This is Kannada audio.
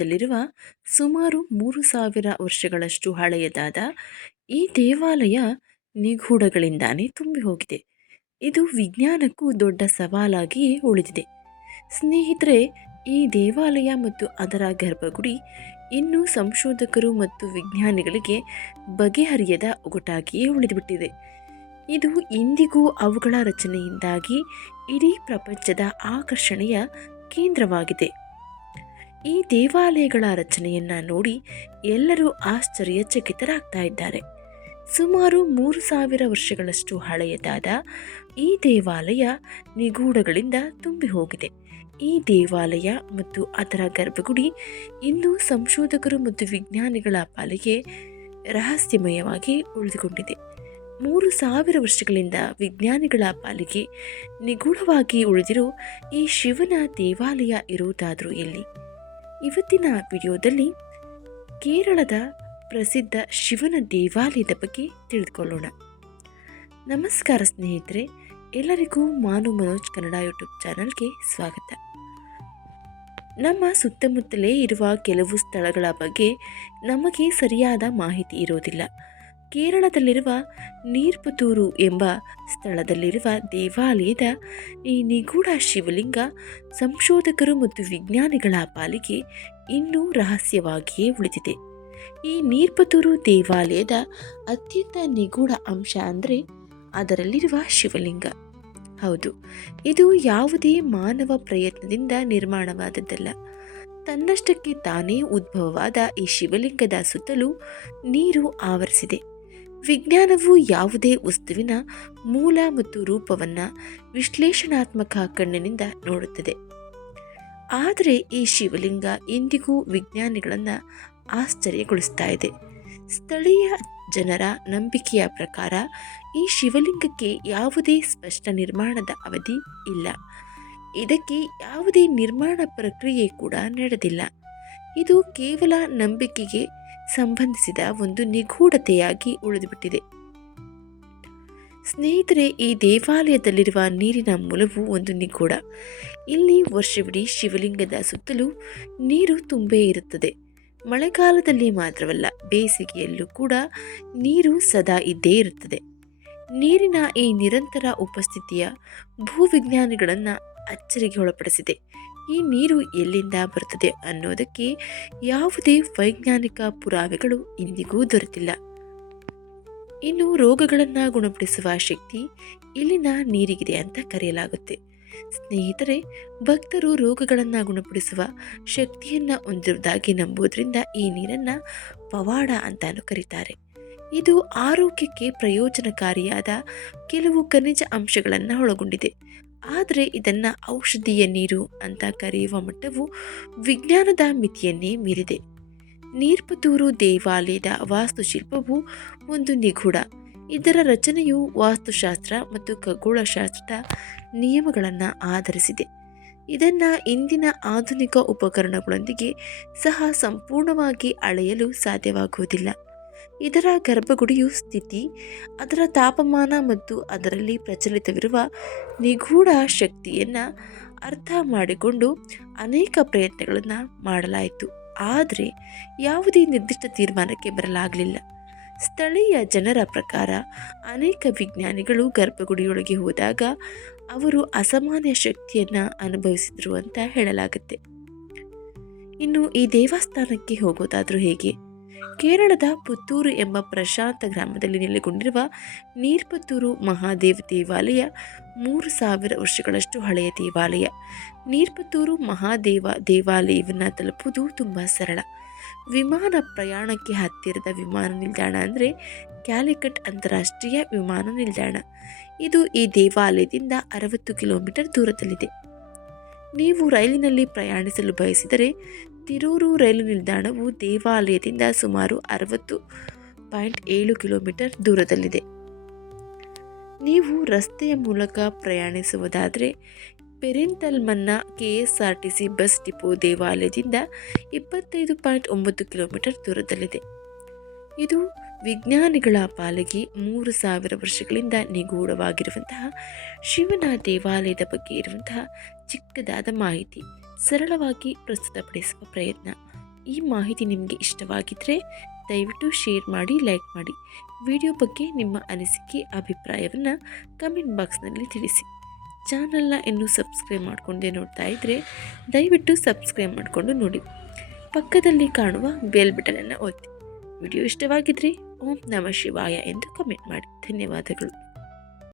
ರಾಜ್ಯದಲ್ಲಿರುವ ಸುಮಾರು ಮೂರು ಸಾವಿರ ವರ್ಷಗಳಷ್ಟು ಹಳೆಯದಾದ ಈ ದೇವಾಲಯ ನಿಗೂಢಗಳಿಂದಾನೇ ತುಂಬಿ ಹೋಗಿದೆ ಇದು ವಿಜ್ಞಾನಕ್ಕೂ ದೊಡ್ಡ ಸವಾಲಾಗಿ ಉಳಿದಿದೆ. ಸ್ನೇಹಿತರೆ, ಈ ದೇವಾಲಯ ಮತ್ತು ಅದರ ಗರ್ಭಗುಡಿ ಇನ್ನೂ ಸಂಶೋಧಕರು ಮತ್ತು ವಿಜ್ಞಾನಿಗಳಿಗೆ ಬಗೆಹರಿಯದ ಒಗಟಾಗಿಯೇ ಉಳಿದುಬಿಟ್ಟಿದೆ. ಇದು ಇಂದಿಗೂ ಅವುಗಳ ರಚನೆಯಿಂದಾಗಿ ಇಡೀ ಪ್ರಪಂಚದ ಆಕರ್ಷಣೆಯ ಕೇಂದ್ರವಾಗಿದೆ. ಈ ದೇವಾಲಯಗಳ ರಚನೆಯನ್ನ ನೋಡಿ ಎಲ್ಲರೂ ಆಶ್ಚರ್ಯಚಕಿತರಾಗ್ತಾ ಇದ್ದಾರೆ. ಸುಮಾರು ಮೂರು ಸಾವಿರ ವರ್ಷಗಳಷ್ಟು ಹಳೆಯದಾದ ಈ ದೇವಾಲಯ ನಿಗೂಢಗಳಿಂದ ತುಂಬಿ ಹೋಗಿದೆ. ಈ ದೇವಾಲಯ ಮತ್ತು ಅದರ ಗರ್ಭಗುಡಿ ಇಂದು ಸಂಶೋಧಕರು ಮತ್ತು ವಿಜ್ಞಾನಿಗಳ ಪಾಲಿಗೆ ರಹಸ್ಯಮಯವಾಗಿ ಉಳಿದುಕೊಂಡಿದೆ. ಮೂರು ಸಾವಿರ ವರ್ಷಗಳಿಂದ ವಿಜ್ಞಾನಿಗಳ ಪಾಲಿಗೆ ನಿಗೂಢವಾಗಿ ಉಳಿದಿರೋ ಈ ಶಿವನ ದೇವಾಲಯ ಇರುವುದಾದರೂ ಎಲ್ಲಿ? ಇವತ್ತಿನ ವಿಡಿಯೋದಲ್ಲಿ ಕೇರಳದ ಪ್ರಸಿದ್ಧ ಶಿವನ ದೇವಾಲಯದ ಬಗ್ಗೆ ತಿಳಿದುಕೊಳ್ಳೋಣ. ನಮಸ್ಕಾರ ಸ್ನೇಹಿತರೆ, ಎಲ್ಲರಿಗೂ ಮಾನು ಮನೋಜ್ ಕನ್ನಡ ಯೂಟ್ಯೂಬ್ ಚಾನಲ್ಗೆ ಸ್ವಾಗತ. ನಮ್ಮ ಸುತ್ತಮುತ್ತಲೇ ಇರುವ ಕೆಲವು ಸ್ಥಳಗಳ ಬಗ್ಗೆ ನಮಗೆ ಸರಿಯಾದ ಮಾಹಿತಿ ಇರೋದಿಲ್ಲ. ಕೇರಳದಲ್ಲಿರುವ ನೀರ್ಪುತೂರು ಎಂಬ ಸ್ಥಳದಲ್ಲಿರುವ ದೇವಾಲಯದ ಈ ನಿಗೂಢ ಶಿವಲಿಂಗ ಸಂಶೋಧಕರು ಮತ್ತು ವಿಜ್ಞಾನಿಗಳ ಪಾಲಿಗೆ ಇನ್ನೂ ರಹಸ್ಯವಾಗಿಯೇ ಉಳಿದಿದೆ. ಈ ನೀರ್ಪತೂರು ದೇವಾಲಯದ ಅತ್ಯಂತ ನಿಗೂಢ ಅಂಶ ಅಂದರೆ ಅದರಲ್ಲಿರುವ ಶಿವಲಿಂಗ. ಹೌದು, ಇದು ಯಾವುದೇ ಮಾನವ ಪ್ರಯತ್ನದಿಂದ ನಿರ್ಮಾಣವಾದದ್ದಲ್ಲ. ತನ್ನಷ್ಟಕ್ಕೆ ತಾನೇ ಉದ್ಭವವಾದ ಈ ಶಿವಲಿಂಗದ ಸುತ್ತಲೂ ನೀರು ಆವರಿಸಿದೆ. ವಿಜ್ಞಾನವು ಯಾವುದೇ ವಸ್ತುವಿನ ಮೂಲ ಮತ್ತು ರೂಪವನ್ನು ವಿಶ್ಲೇಷಣಾತ್ಮಕ ಕಣ್ಣಿನಿಂದ ನೋಡುತ್ತದೆ. ಆದರೆ ಈ ಶಿವಲಿಂಗ ಇಂದಿಗೂ ವಿಜ್ಞಾನಿಗಳನ್ನು ಆಶ್ಚರ್ಯಗೊಳಿಸ್ತಾ ಇದೆ. ಸ್ಥಳೀಯ ಜನರ ನಂಬಿಕೆಯ ಪ್ರಕಾರ ಈ ಶಿವಲಿಂಗಕ್ಕೆ ಯಾವುದೇ ಸ್ಪಷ್ಟ ನಿರ್ಮಾಣದ ಅವಧಿ ಇಲ್ಲ. ಇದಕ್ಕೆ ಯಾವುದೇ ನಿರ್ಮಾಣ ಪ್ರಕ್ರಿಯೆ ಕೂಡ ನಡೆದಿಲ್ಲ. ಇದು ಕೇವಲ ನಂಬಿಕೆಗೆ ಸಂಬಂಧಿಸಿದ ಒಂದು ನಿಗೂಢತೆಯಾಗಿ ಉಳಿದುಬಿಟ್ಟಿದೆ. ಸ್ನೇಹಿತರೆ, ಈ ದೇವಾಲಯದಲ್ಲಿರುವ ನೀರಿನ ಮೂಲವು ಒಂದು ನಿಗೂಢ. ಇಲ್ಲಿ ವರ್ಷವಿಡೀ ಶಿವಲಿಂಗದ ಸುತ್ತಲೂ ನೀರು ತುಂಬೇ ಇರುತ್ತದೆ. ಮಳೆಗಾಲದಲ್ಲಿ ಮಾತ್ರವಲ್ಲ, ಬೇಸಿಗೆಯಲ್ಲೂ ಕೂಡ ನೀರು ಸದಾ ಇದ್ದೇ ಇರುತ್ತದೆ. ನೀರಿನ ಈ ನಿರಂತರ ಉಪಸ್ಥಿತಿಯ ಭೂವಿಜ್ಞಾನಿಗಳನ್ನು ಅಚ್ಚರಿಗೆ ಒಳಪಡಿಸಿದೆ ಈ ನೀರು ಎಲ್ಲಿಂದ ಬರುತ್ತದೆ ಅನ್ನೋದಕ್ಕೆ ಯಾವುದೇ ವೈಜ್ಞಾನಿಕ ಪುರಾವೆಗಳು ಇಂದಿಗೂ ದೊರೆತಿಲ್ಲ. ಇನ್ನು ರೋಗಗಳನ್ನು ಗುಣಪಡಿಸುವ ಶಕ್ತಿ ಇಲ್ಲಿನ ನೀರಿಗಿದೆ ಅಂತ ಕರೆಯಲಾಗುತ್ತೆ. ಸ್ನೇಹಿತರೆ, ಭಕ್ತರು ರೋಗಗಳನ್ನು ಗುಣಪಡಿಸುವ ಶಕ್ತಿಯನ್ನು ಹೊಂದಿರುವುದಾಗಿ ನಂಬುವುದರಿಂದ ಈ ನೀರನ್ನು ಪವಾಡ ಅಂತಾನು ಕರೀತಾರೆ. ಇದು ಆರೋಗ್ಯಕ್ಕೆ ಪ್ರಯೋಜನಕಾರಿಯಾದ ಕೆಲವು ಖನಿಜ ಅಂಶಗಳನ್ನು ಒಳಗೊಂಡಿದೆ. ಆದರೆ ಇದನ್ನು ಔಷಧೀಯ ನೀರು ಅಂತ ಕರೆಯುವ ಮಟ್ಟವು ವಿಜ್ಞಾನದ ಮಿತಿಯನ್ನೇ ಮೀರಿದೆ. ನೀರ್ಪತೂರು ದೇವಾಲಯದ ವಾಸ್ತುಶಿಲ್ಪವು ಒಂದು ನಿಗೂಢ. ಇದರ ರಚನೆಯು ವಾಸ್ತುಶಾಸ್ತ್ರ ಮತ್ತು ಖಗೋಳಶಾಸ್ತ್ರದ ನಿಯಮಗಳನ್ನು ಆಧರಿಸಿದೆ. ಇದನ್ನು ಇಂದಿನ ಆಧುನಿಕ ಉಪಕರಣಗಳೊಂದಿಗೆ ಸಹ ಸಂಪೂರ್ಣವಾಗಿ ಅಳೆಯಲು ಸಾಧ್ಯವಾಗುವುದಿಲ್ಲ. ಇದರ ಗರ್ಭಗುಡಿಯು ಸ್ಥಿತಿ, ಅದರ ತಾಪಮಾನ ಮತ್ತು ಅದರಲ್ಲಿ ಪ್ರಚಲಿತವಿರುವ ನಿಗೂಢ ಶಕ್ತಿಯನ್ನು ಅರ್ಥ ಮಾಡಿಕೊಂಡು ಅನೇಕ ಪ್ರಯತ್ನಗಳನ್ನು ಮಾಡಲಾಯಿತು. ಆದರೆ ಯಾವುದೇ ನಿರ್ದಿಷ್ಟ ತೀರ್ಮಾನಕ್ಕೆ ಬರಲಾಗಲಿಲ್ಲ. ಸ್ಥಳೀಯ ಜನರ ಪ್ರಕಾರ ಅನೇಕ ವಿಜ್ಞಾನಿಗಳು ಗರ್ಭಗುಡಿಯೊಳಗೆ ಹೋದಾಗ ಅವರು ಅಸಾಮಾನ್ಯ ಶಕ್ತಿಯನ್ನು ಅನುಭವಿಸಿದರು ಅಂತ ಹೇಳಲಾಗುತ್ತೆ. ಇನ್ನು ಈ ದೇವಸ್ಥಾನಕ್ಕೆ ಹೋಗೋದಾದರೂ ಹೇಗೆ? ಕೇರಳದ ಪುತ್ತೂರು ಎಂಬ ಪ್ರಶಾಂತ ಗ್ರಾಮದಲ್ಲಿ ನೆಲೆಗೊಂಡಿರುವ ನೀರ್ಪತ್ತೂರು ಮಹಾದೇವ ದೇವಾಲಯ ಮೂರು ಸಾವಿರ ವರ್ಷಗಳಷ್ಟು ಹಳೆಯ ದೇವಾಲಯ. ನೀರ್ಪತ್ತೂರು ಮಹಾದೇವ ದೇವಾಲಯವನ್ನು ತಲುಪುವುದು ತುಂಬ ಸರಳ. ವಿಮಾನ ಪ್ರಯಾಣಕ್ಕೆ ಹತ್ತಿರದ ವಿಮಾನ ನಿಲ್ದಾಣ ಅಂದರೆ ಕ್ಯಾಲಿಕಟ್ ಅಂತಾರಾಷ್ಟ್ರೀಯ ವಿಮಾನ ನಿಲ್ದಾಣ. ಇದು ಈ ದೇವಾಲಯದಿಂದ ಅರವತ್ತು ಕಿಲೋಮೀಟರ್ ದೂರದಲ್ಲಿದೆ. ನೀವು ರೈಲಿನಲ್ಲಿ ಪ್ರಯಾಣಿಸಲು ಬಯಸಿದರೆ ತಿರೂರು ರೈಲು ನಿಲ್ದಾಣವು ದೇವಾಲಯದಿಂದ ಸುಮಾರು ಅರವತ್ತು ಪಾಯಿಂಟ್ ಏಳು ಕಿಲೋಮೀಟರ್ ದೂರದಲ್ಲಿದೆ. ನೀವು ರಸ್ತೆಯ ಮೂಲಕ ಪ್ರಯಾಣಿಸುವುದಾದರೆ, Perinthalmanna K S R T C bus depot ದೇವಾಲಯದಿಂದ ಇಪ್ಪತ್ತೈದು ಪಾಯಿಂಟ್ ಒಂಬತ್ತು ಕಿಲೋಮೀಟರ್ ದೂರದಲ್ಲಿದೆ. ಇದು ವಿಜ್ಞಾನಿಗಳ ಪಾಲಿಗೆ ಮೂರು ಸಾವಿರ ವರ್ಷಗಳಿಂದ ನಿಗೂಢವಾಗಿರುವಂತಹ ಶಿವನ ದೇವಾಲಯದ ಬಗ್ಗೆ ಇರುವಂತಹ ಚಿಕ್ಕದಾದ ಮಾಹಿತಿ. ಸರಳವಾಗಿ ಪ್ರಸ್ತುತಪಡಿಸುವ ಪ್ರಯತ್ನ. ಈ ಮಾಹಿತಿ ನಿಮಗೆ ಇಷ್ಟವಾಗಿದ್ದರೆ ದಯವಿಟ್ಟು ಶೇರ್ ಮಾಡಿ, ಲೈಕ್ ಮಾಡಿ. ವಿಡಿಯೋ ಬಗ್ಗೆ ನಿಮ್ಮ ಅನಿಸಿಕೆ, ಅಭಿಪ್ರಾಯವನ್ನು ಕಮೆಂಟ್ ಬಾಕ್ಸ್ನಲ್ಲಿ ತಿಳಿಸಿ. ಚಾನಲ್ನ ಇನ್ನೂ ಸಬ್ಸ್ಕ್ರೈಬ್ ಮಾಡಿಕೊಂಡೇ ನೋಡ್ತಾ ಇದ್ದರೆ ದಯವಿಟ್ಟು ಸಬ್ಸ್ಕ್ರೈಬ್ ಮಾಡಿಕೊಂಡು ನೋಡಿ. ಪಕ್ಕದಲ್ಲಿ ಕಾಣುವ ಬೆಲ್ ಬಟನನ್ನು ಒತ್ತಿ. ವಿಡಿಯೋ ಇಷ್ಟವಾಗಿದ್ದರೆ ಓಂ ನಮ ಶಿವಾಯ ಎಂದು ಕಮೆಂಟ್ ಮಾಡಿ. ಧನ್ಯವಾದಗಳು.